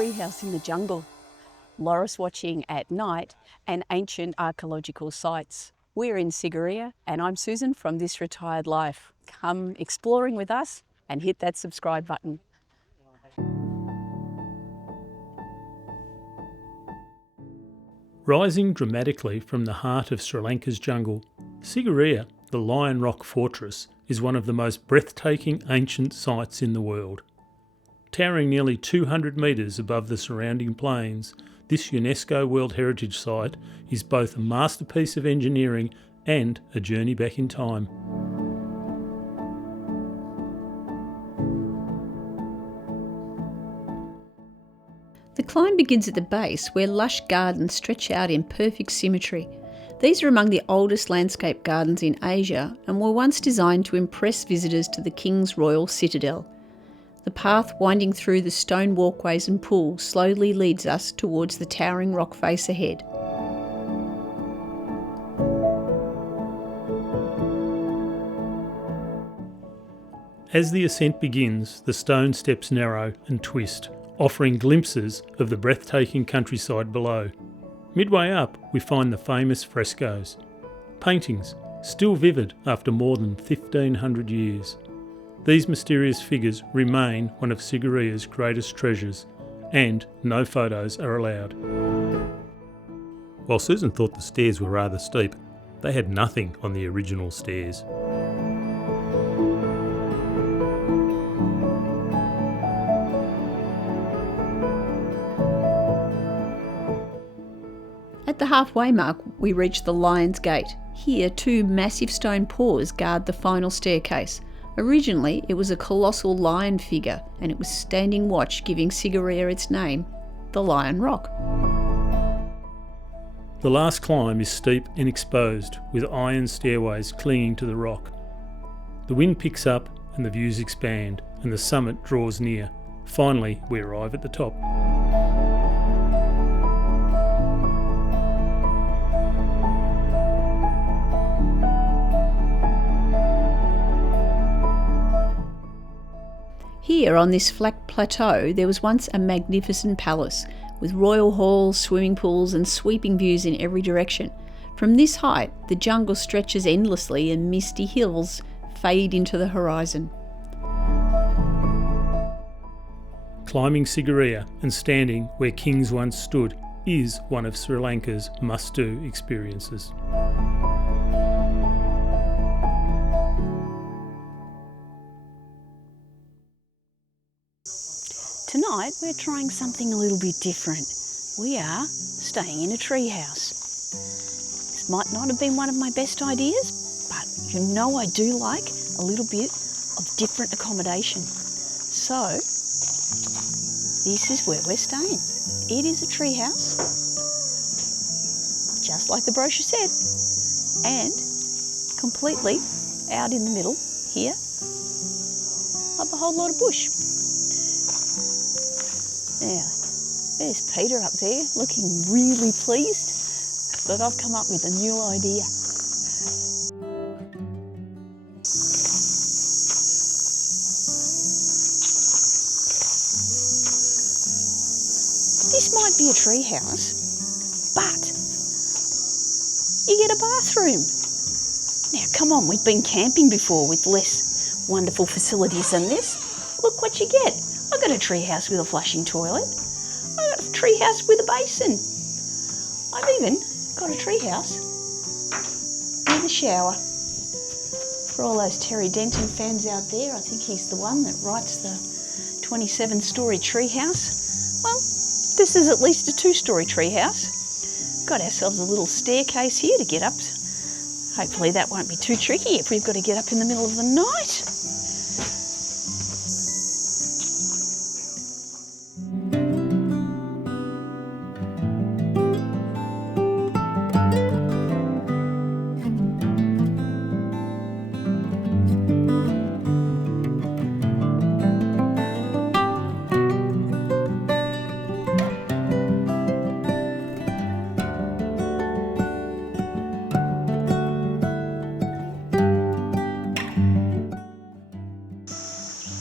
treehouse in the jungle, loris watching at night, and ancient archaeological sites. We're in Sigiriya, and I'm Susan from This Retired Life. Come exploring with us and hit that subscribe button. Rising dramatically from the heart of Sri Lanka's jungle, Sigiriya, the Lion Rock Fortress, is one of the most breathtaking ancient sites in the world. Towering nearly 200 metres above the surrounding plains, this UNESCO World Heritage Site is both a masterpiece of engineering and a journey back in time. The climb begins at the base, where lush gardens stretch out in perfect symmetry. These are among the oldest landscape gardens in Asia and were once designed to impress visitors to the King's Royal Citadel. The path winding through the stone walkways and pools slowly leads us towards the towering rock face ahead. As the ascent begins, the stone steps narrow and twist, offering glimpses of the breathtaking countryside below. Midway up, we find the famous frescoes, paintings still vivid after more than 1,500 years. These mysterious figures remain one of Sigiriya's greatest treasures, and no photos are allowed. While Susan thought the stairs were rather steep, they had nothing on the original stairs. At the halfway mark, we reach the Lion's Gate. Here, two massive stone paws guard the final staircase. Originally, it was a colossal lion figure, and it was standing watch, giving Sigiriya its name, the Lion Rock. The last climb is steep and exposed, with iron stairways clinging to the rock. The wind picks up and the views expand, and the summit draws near. Finally, we arrive at the top. Here on this flat plateau there was once a magnificent palace with royal halls, swimming pools and sweeping views in every direction. From this height the jungle stretches endlessly and misty hills fade into the horizon. Climbing Sigiriya and standing where kings once stood is one of Sri Lanka's must-do experiences. Tonight we're trying something a little bit different. We are staying in a treehouse. This might not have been one of my best ideas, but you know I do like a little bit of different accommodation. So this is where we're staying. It is a treehouse, just like the brochure said, and completely out in the middle here of a whole lot of bush. Now, there's Peter up there looking really pleased that I've come up with a new idea. This might be a tree house, but you get a bathroom. Now come on, we've been camping before with less wonderful facilities than this. Look what you get. I've got a tree house with a flushing toilet. I've got a tree house with a basin. I've even got a tree house with a shower. For all those Terry Denton fans out there, I think he's the one that writes the 27-storey tree house. Well, this is at least a 2-storey tree house. Got ourselves a little staircase here to get up. Hopefully that won't be too tricky if we've got to get up in the middle of the night.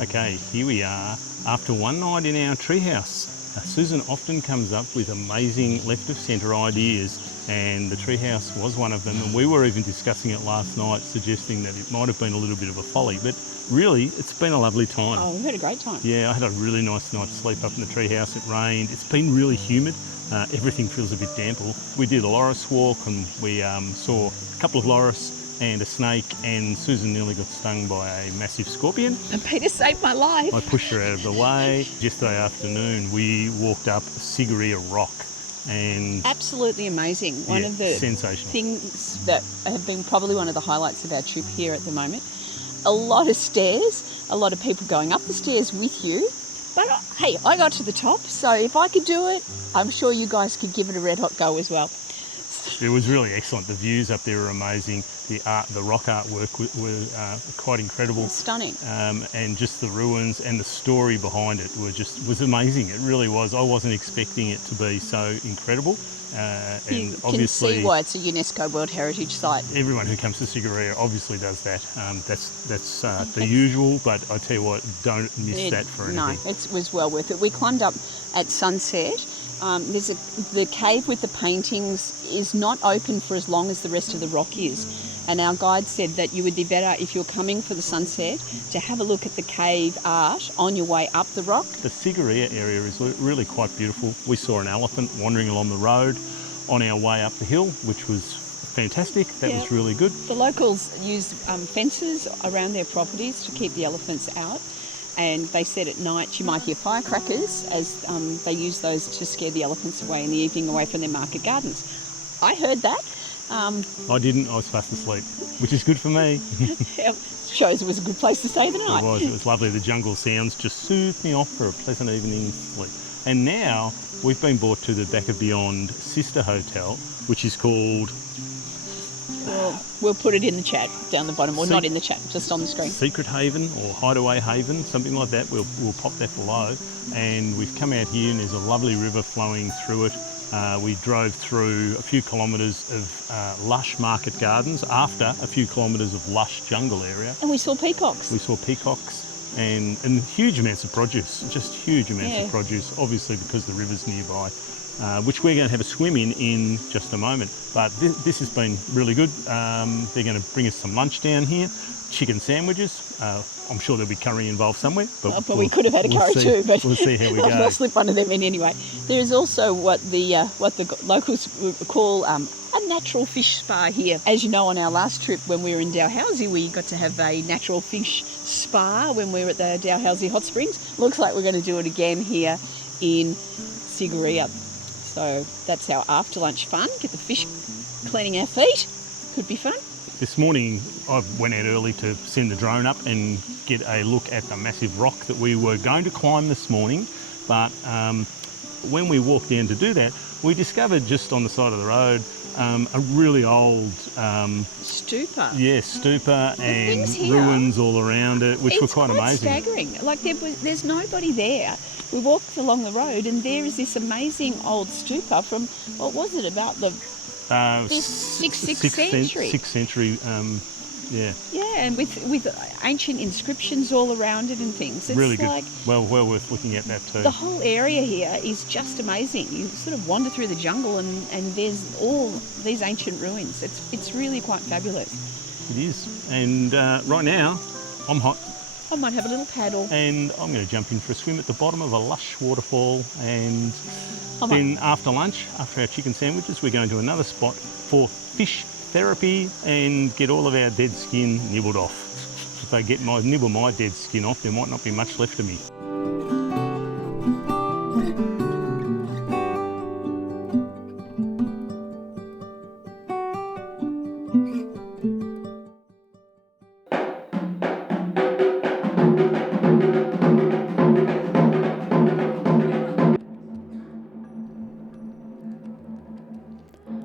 Okay, here we are after one night in our treehouse. Susan often comes up with amazing left-of-centre ideas, and the treehouse was one of them, and we were even discussing it last night, suggesting that it might have been a little bit of a folly, but really, it's been a lovely time. Oh, we've had a great time. Yeah, I had a really nice night's sleep up in the treehouse. It rained. It's been really humid. Everything feels a bit damp. We did a loris walk, and we saw a couple of loris and a snake, and Susan nearly got stung by a massive scorpion. And Peter saved my life. I pushed her out of the way. Yesterday afternoon, we walked up Sigiriya Rock, and Absolutely amazing. One of the sensational things that have been probably one of the highlights of our trip here at the moment. A lot of stairs, a lot of people going up the stairs with you. But hey, I got to the top, so if I could do it, I'm sure you guys could give it a red hot go as well. It was really excellent. The views up there were amazing. The rock artwork were quite incredible. Stunning. And just the ruins and the story behind it was amazing. It really was. I wasn't expecting it to be so incredible. You obviously, can see why it's a UNESCO World Heritage Site. Everyone who comes to Sigiriya obviously does that. That's the usual, but I tell you what, don't miss that for anything. No, it was well worth it. We climbed up at sunset. The cave with the paintings is not open for as long as the rest of the rock is. And our guide said that you would be better if you're coming for the sunset to have a look at the cave art on your way up the rock. The Sigiriya area is really quite beautiful. We saw an elephant wandering along the road on our way up the hill, which was fantastic. That was really good. The locals use fences around their properties to keep the elephants out. And they said at night you might hear firecrackers as they use those to scare the elephants away in the evening, away from their market gardens. I heard that. I didn't. I was fast asleep, which is good for me. Shows it was a good place to stay the night. It was lovely. The jungle sounds just soothed me off for a pleasant evening's sleep. And now we've been brought to the Back of Beyond sister hotel, which is called... We'll put it in the chat down the bottom, or not in the chat, just on the screen. Secret Haven or Hideaway Haven, something like that. We'll pop that below. And we've come out here and there's a lovely river flowing through it. We drove through a few kilometres of lush market gardens after a few kilometres of lush jungle area. And we saw peacocks. We saw peacocks and huge amounts of produce, just huge amounts of produce, obviously because the river's nearby. Which we're going to have a swim in just a moment. But this has been really good. They're going to bring us some lunch down here, chicken sandwiches. I'm sure there'll be curry involved somewhere. But we could have had a curry too. But we'll see how we go. We'll slip one of them in anyway. There is also what the locals call a natural fish spa here. As you know, on our last trip when we were in Dalhousie, we got to have a natural fish spa when we were at the Dalhousie Hot Springs. Looks like we're going to do it again here in Sigiriya. So that's our after lunch fun. Get the fish cleaning our feet. Could be fun. This morning I went out early to send the drone up and get a look at the massive rock that we were going to climb this morning. But when we walked down to do that, we discovered just on the side of the road a really old... Stupa. Yeah, stupa and ruins all around it, which were quite amazing. It's staggering. Like there's nobody there. We walked along the road and there is this amazing old stupa from, what was it, about the 6th century? 6th century, yeah. Yeah, and with ancient inscriptions all around it and things. It's really good. Like, well worth looking at that too. The whole area here is just amazing. You sort of wander through the jungle and there's all these ancient ruins. It's really quite fabulous. It is. And right now, I'm hot. I might have a little paddle. And I'm going to jump in for a swim at the bottom of a lush waterfall. And then after lunch, after our chicken sandwiches, we're going to another spot for fish therapy and get all of our dead skin nibbled off. If they nibble my dead skin off, there might not be much left of me.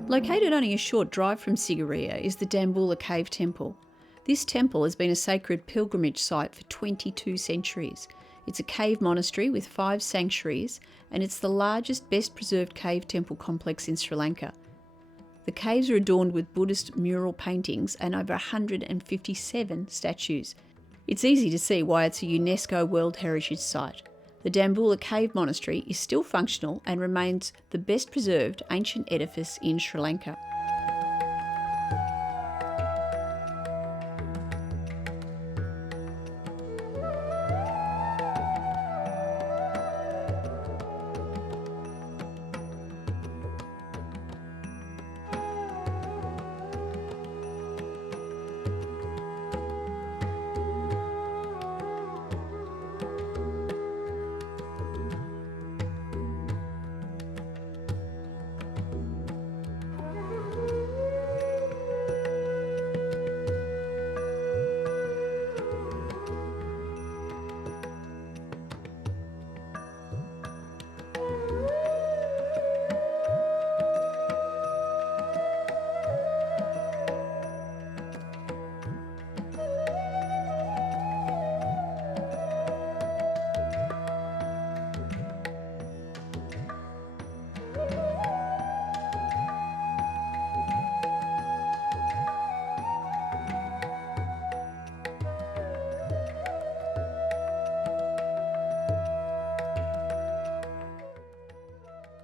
Located only a short drive from Sigiriya is the Dambulla Cave Temple. This temple has been a sacred pilgrimage site for 22 centuries. It's a cave monastery with 5 sanctuaries, and it's the largest, best preserved cave temple complex in Sri Lanka. The caves are adorned with Buddhist mural paintings and over 157 statues. It's easy to see why it's a UNESCO World Heritage Site. The Dambulla Cave Monastery is still functional and remains the best preserved ancient edifice in Sri Lanka.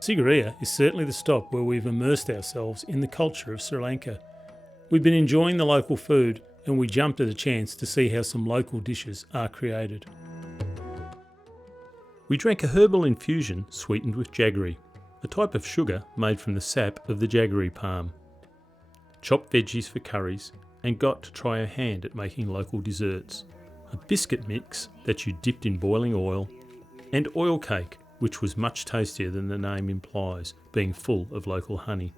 Sigiriya is certainly the stop where we've immersed ourselves in the culture of Sri Lanka. We've been enjoying the local food and we jumped at a chance to see how some local dishes are created. We drank a herbal infusion sweetened with jaggery, a type of sugar made from the sap of the jaggery palm. Chopped veggies for curries and got to try our hand at making local desserts. A biscuit mix that you dipped in boiling oil, and oil cake, which was much tastier than the name implies, being full of local honey.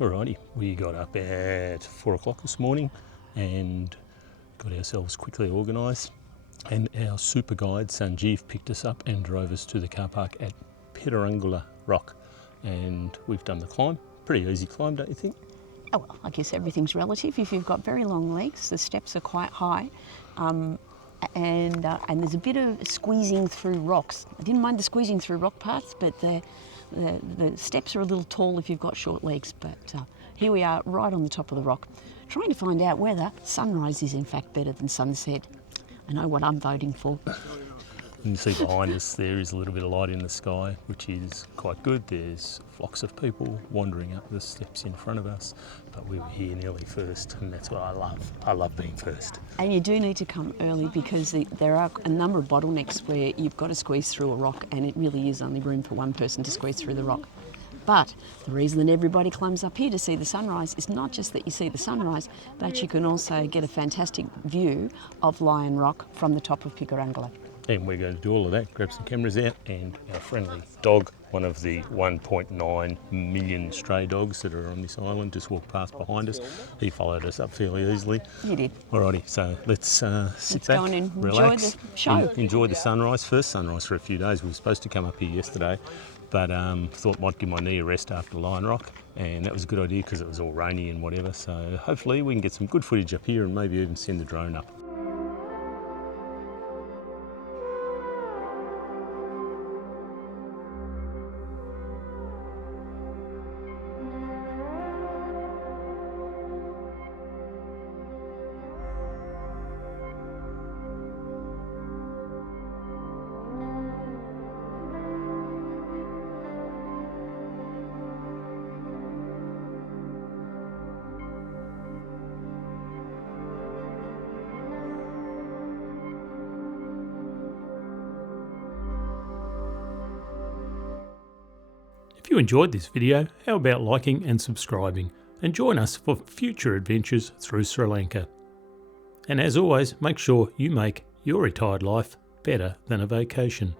Alrighty, we got up at 4 o'clock this morning and got ourselves quickly organised, and our super guide Sanjeev picked us up and drove us to the car park at Pidurangala Rock, and we've done the climb. Pretty easy climb, don't you think? Oh, well, I guess everything's relative. If you've got very long legs, the steps are quite high, and there's a bit of squeezing through rocks. I didn't mind the squeezing through rock parts, but the steps are a little tall if you've got short legs. But here we are, right on the top of the rock, trying to find out whether sunrise is in fact better than sunset. I know what I'm voting for. And you see behind us there is a little bit of light in the sky, which is quite good. There's flocks of people wandering up the steps in front of us, but we were here nearly first, and that's what I love. I love being first. And you do need to come early because there are a number of bottlenecks where you've got to squeeze through a rock, and it really is only room for one person to squeeze through the rock. But the reason that everybody climbs up here to see the sunrise is not just that you see the sunrise, but you can also get a fantastic view of Lion Rock from the top of Pidurangala. And we're going to do all of that, grab some cameras out, and our friendly dog, one of the 1.9 million stray dogs that are on this island, just walked past behind us. He followed us up fairly easily. He did. Alrighty, so let's sit back, go on and relax, enjoy the show. Enjoy the sunrise, first sunrise for a few days. We were supposed to come up here yesterday, but thought might give my knee a rest after Lion Rock, and that was a good idea because it was all rainy and whatever. So hopefully we can get some good footage up here and maybe even send the drone up. you enjoyed this video, how about liking and subscribing, and join us for future adventures through Sri Lanka. And as always, make sure you make your retired life better than a vacation.